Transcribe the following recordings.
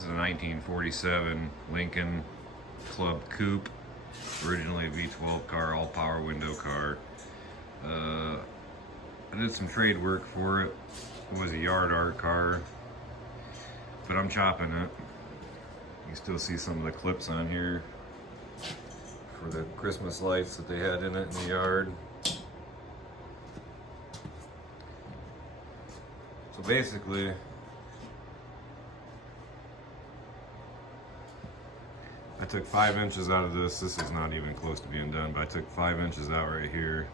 This is a 1947 Lincoln Club Coupe, originally a V12 car, all power window car. I did some trade work for it. It was a yard art car, but I'm chopping it. You can still see some of the clips on here for the Christmas lights that they had in it in the yard. So basically, I took 5 inches out of this. This is not even close to being done, but I took 5 inches out right here.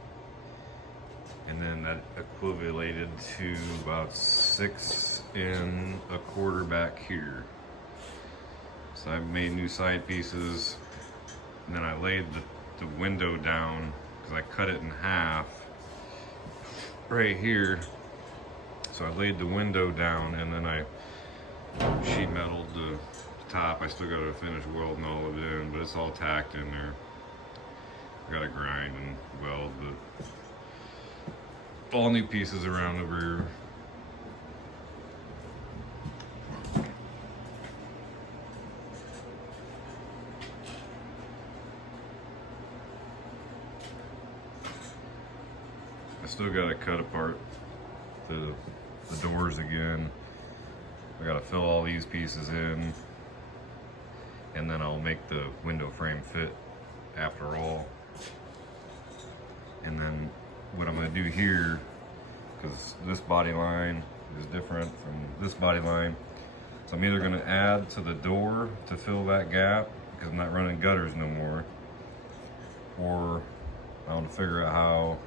And then that equivalated to about 6 1/4 back here. So I made new side pieces. And then I laid the window down because I cut it in half right here. So I laid the window down and then I sheet metaled the top. I still got to finish welding all of it in, but it's all tacked in there. I got to grind and weld, but all new pieces around the rear. I still got to cut apart the doors again. I got to fill all these pieces in, and then I'll make the window frame fit after all. And then what I'm going to do here, because this body line is different from this body line, so I'm either going to add to the door to fill that gap because I'm not running gutters no more, or I want to figure out how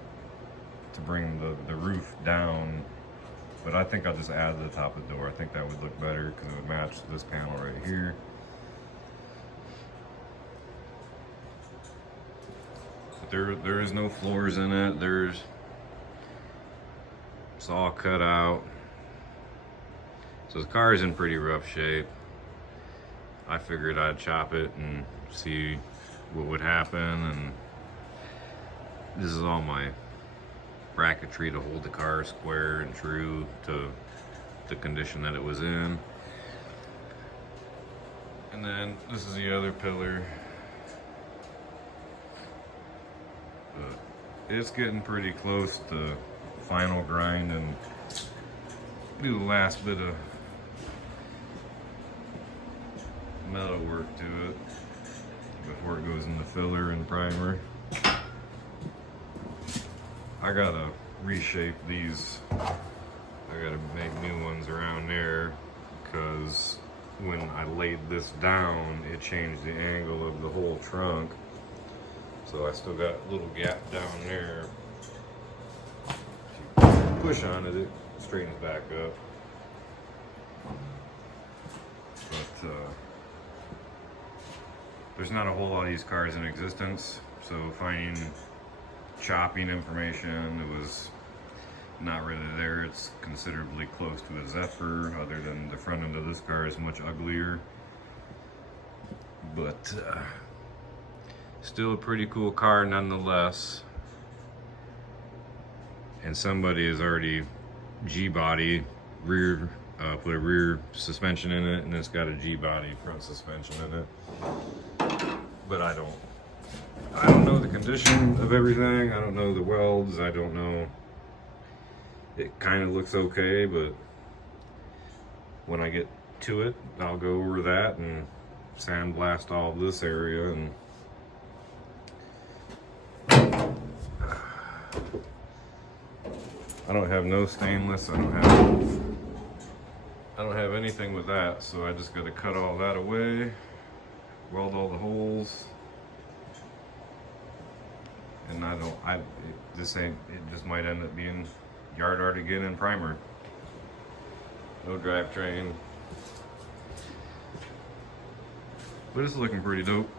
to bring the roof down. But I think I'll just add to the top of the door. I think that would look better because it would match this panel right here. But there is no floors in it. It's all cut out. So the car is in pretty rough shape. I figured I'd chop it and see what would happen. And this is all my bracketry to hold the car square and true to the condition that it was in. And then this is the other pillar. But it's getting pretty close to final grind and do the last bit of metal work to it before it goes into filler and primer. I gotta reshape these. I gotta make new ones around there because when I laid this down, it changed the angle of the whole trunk. So I still got a little gap down there. If you push on it, it straightens back up. But there's not a whole lot of these cars in existence, so finding chopping information, it was not really there. It's considerably close to a Zephyr, other than the front end of this car is much uglier. But still a pretty cool car nonetheless. And somebody has already G-body rear, put a rear suspension in it, and it's got a G-body front suspension in it. But I don't know the condition of everything. I don't know the welds. I don't know. It kind of looks okay, but when I get to it, I'll go over that and sandblast all of this area. And I don't have no stainless. I don't have anything with that, so I just got to cut all that away, weld all the holes. And it just might end up being yard art again and primer. No drivetrain. But it's looking pretty dope.